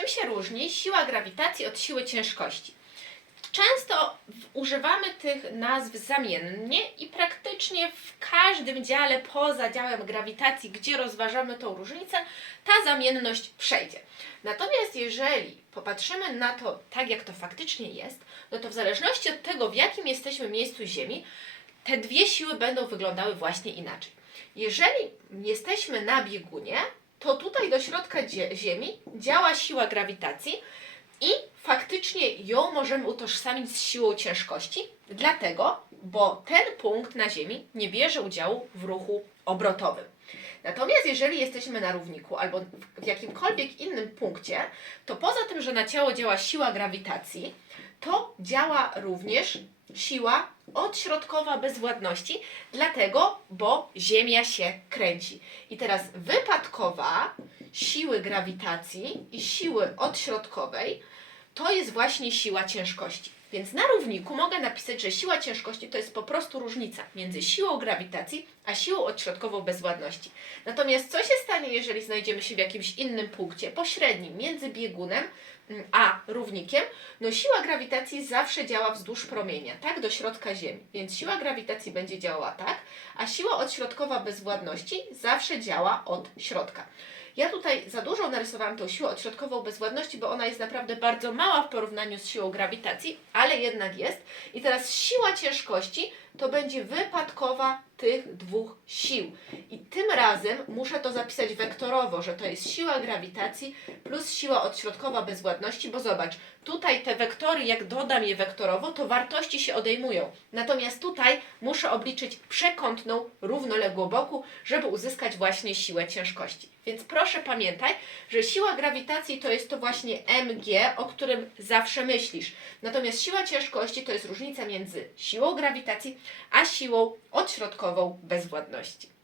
czym się różni siła grawitacji od siły ciężkości? Często używamy tych nazw zamiennie i praktycznie w każdym dziale poza działem grawitacji, gdzie rozważamy tą różnicę, ta zamienność przejdzie. Natomiast jeżeli popatrzymy na to tak, jak to faktycznie jest, no to w zależności od tego, w jakim jesteśmy miejscu Ziemi, te dwie siły będą wyglądały właśnie inaczej. Jeżeli jesteśmy na biegunie, to tutaj do środka Ziemi działa siła grawitacji i faktycznie ją możemy utożsamić z siłą ciężkości, dlatego, bo ten punkt na Ziemi nie bierze udziału w ruchu obrotowym. Natomiast jeżeli jesteśmy na równiku albo w jakimkolwiek innym punkcie, to poza tym, że na ciało działa siła grawitacji, to działa również siła odśrodkowa bezwładności, dlatego, bo Ziemia się kręci. I teraz wypadkowa siły grawitacji i siły odśrodkowej to jest właśnie siła ciężkości. Więc na równiku mogę napisać, że siła ciężkości to jest po prostu różnica między siłą grawitacji a siłą odśrodkową bezwładności. Natomiast co się stanie, jeżeli znajdziemy się w jakimś innym punkcie, pośrednim, między biegunem mm, a równikiem? No siła grawitacji zawsze działa wzdłuż promienia, tak, do środka Ziemi. Więc siła grawitacji będzie działała tak, a siła odśrodkowa bezwładności zawsze działa od środka. Ja tutaj za dużo narysowałam tą siłę odśrodkową bezwładności, bo ona jest naprawdę bardzo mała w porównaniu z siłą grawitacji, ale jednak jest. I teraz siła ciężkości to będzie wypadkowa tych dwóch sił. I tym razem muszę to zapisać wektorowo, że to jest siła grawitacji plus siła odśrodkowa bezwładności, bo zobacz, tutaj te wektory, jak dodam je wektorowo, to wartości się odejmują. Natomiast tutaj muszę obliczyć przekątną równoległą boku, żeby uzyskać właśnie siłę ciężkości. Więc proszę pamiętaj, że siła grawitacji to jest to właśnie mg, o którym zawsze myślisz. Natomiast siła ciężkości to jest różnica między siłą grawitacji a siłą odśrodkową bezwładności.